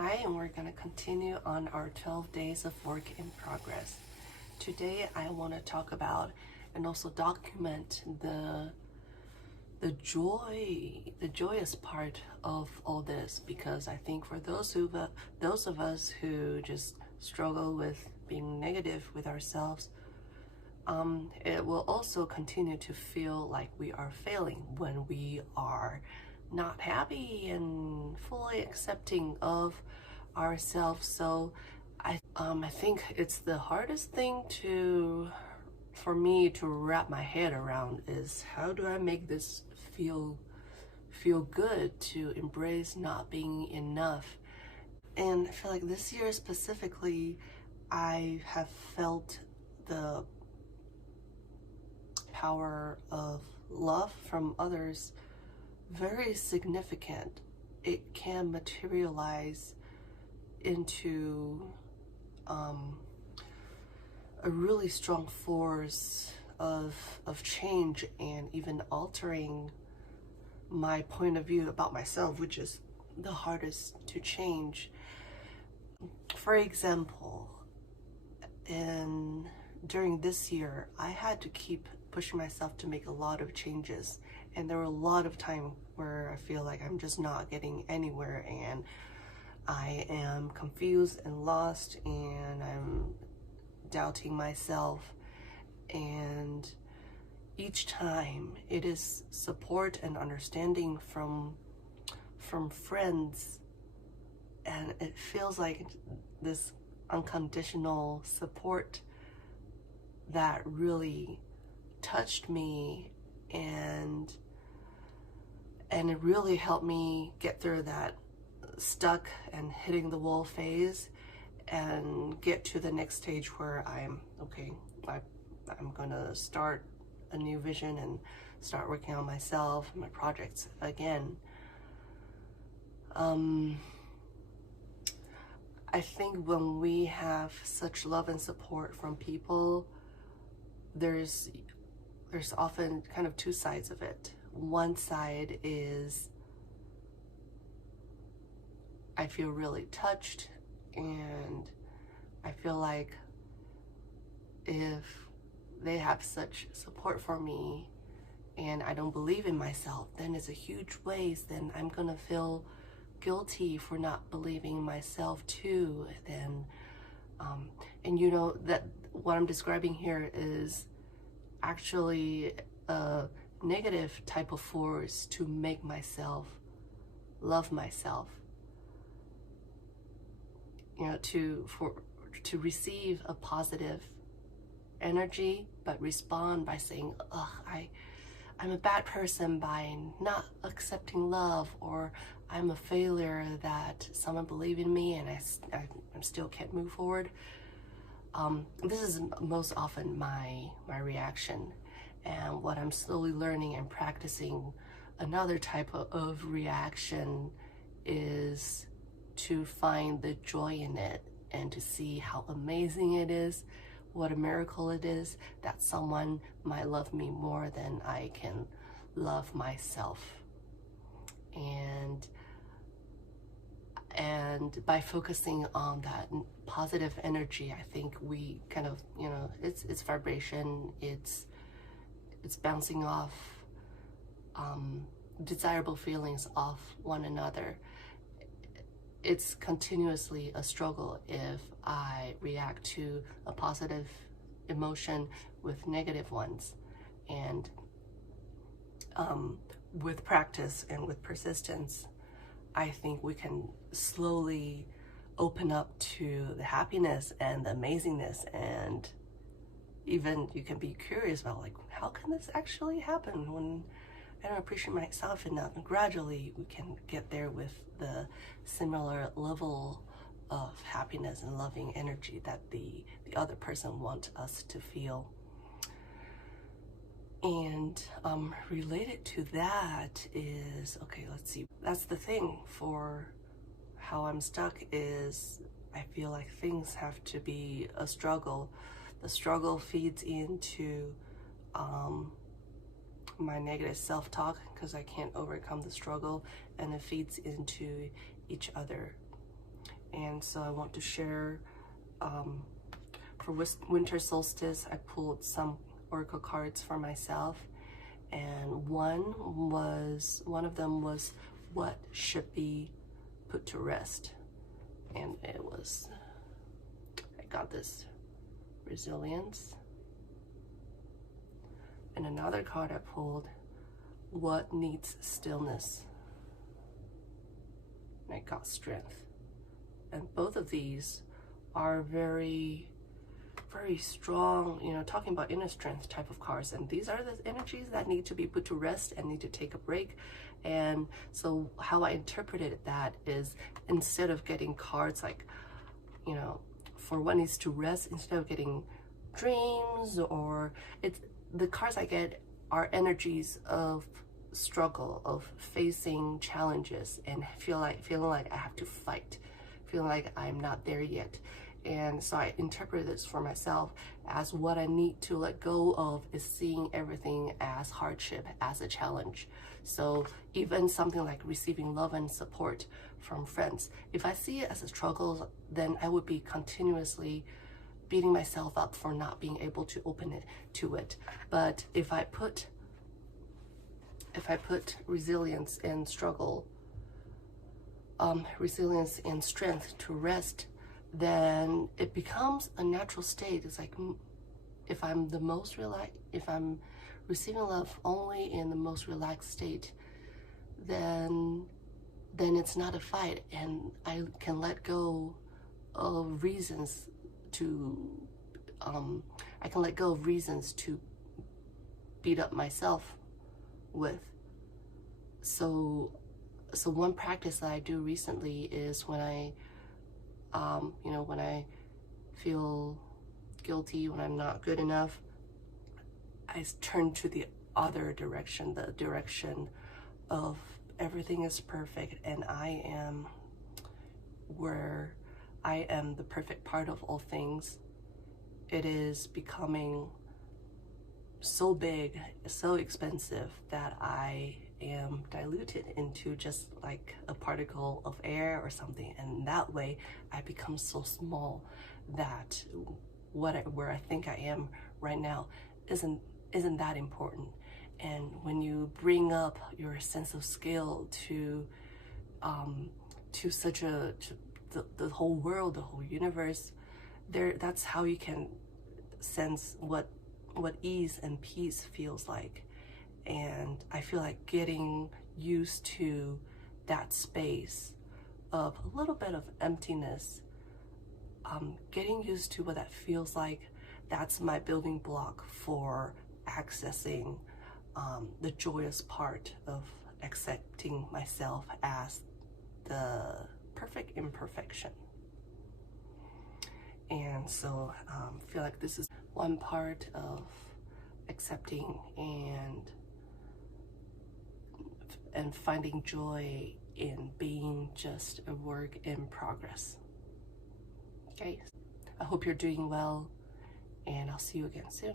Hi, and we're going to continue on our 12 days of work in progress. Today I want to talk about and also document the joyous part of all this, because I think for those of us who just struggle with being negative with ourselves, it will also continue to feel like we are failing when we are not happy and fully accepting of ourselves. So I think it's the hardest thing for me to wrap my head around is how do I make this feel good, to embrace not being enough. And I feel like this year specifically, I have felt the power of love from others very significant. It can materialize into a really strong force of change and even altering my point of view about myself, which is the hardest to change. For example, during this year, I had to keep pushing myself to make a lot of changes, and there were a lot of time where I feel like I'm just not getting anywhere, and I am confused and lost, and I'm doubting myself. And each time it is support and understanding from friends, and it feels like this unconditional support that really touched me, and it really helped me get through that stuck and hitting the wall phase and get to the next stage where I'm okay. I'm gonna start a new vision and start working on myself and my projects again. I think when we have such love and support from people, there's often kind of two sides of it. One side is I feel really touched, and I feel like if they have such support for me and I don't believe in myself, then it's a huge waste. Then I'm gonna feel guilty for not believing in myself too. Then and you know that what I'm describing here is actually a negative type of force to make myself love myself, you know, to receive a positive energy but respond by saying, ugh, I'm a bad person by not accepting love, or I'm a failure that someone believed in me and I still can't move forward. This is most often my reaction, and what I'm slowly learning and practicing, another type of reaction is to find the joy in it and to see how amazing it is, what a miracle it is that someone might love me more than I can love myself. And by focusing on that positive energy, I think we kind of, you know, it's vibration, it's bouncing off desirable feelings off one another. It's continuously a struggle if I react to a positive emotion with negative ones. And with practice and with persistence, I think we can slowly open up to the happiness and the amazingness, and even you can be curious about, like, how can this actually happen when I don't appreciate myself enough? And gradually we can get there with the similar level of happiness and loving energy that the other person wants us to feel. And related to that is, okay, let's see, that's the thing for how I'm stuck, is I feel like things have to be a struggle. The struggle feeds into my negative self-talk because I can't overcome the struggle, and it feeds into each other. And so I want to share, for winter solstice, I pulled some oracle cards for myself, and one of them was what should be put to rest, and I got this resilience. And another card I pulled, what needs stillness, and I got strength. And both of these are very, very strong, you know, talking about inner strength type of cards. And these are the energies that need to be put to rest and need to take a break. And so how I interpreted that is, instead of getting cards like, you know, for what needs to rest, instead of getting dreams, or the cards I get are energies of struggle, of facing challenges and feeling like I have to fight, feeling like I'm not there yet. And so I interpret this for myself as what I need to let go of is seeing everything as hardship, as a challenge. So even something like receiving love and support from friends, if I see it as a struggle, then I would be continuously beating myself up for not being able to open it to it. But if I put resilience and struggle, resilience and strength to rest, then it becomes a natural state. It's like, if I'm the most relaxed, if I'm receiving love only in the most relaxed state, then it's not a fight, and I can let go of reasons to beat up myself with. So one practice that I do recently is when I when I feel guilty, when I'm not good enough, I turn to the other direction, the direction of everything is perfect and I am the perfect part of all things. It is becoming so big, so expensive, that I am diluted into just like a particle of air or something, and that way I become so small that where I think I am right now isn't that important. And when you bring up your sense of scale to such the whole world, the whole universe, that's how you can sense what ease and peace feels like. And I feel like getting used to that space of a little bit of emptiness, getting used to what that feels like, that's my building block for accessing the joyous part of accepting myself as the perfect imperfection. And so I feel like this is one part of accepting and finding joy in being just a work in progress. Okay, I hope you're doing well, and I'll see you again soon.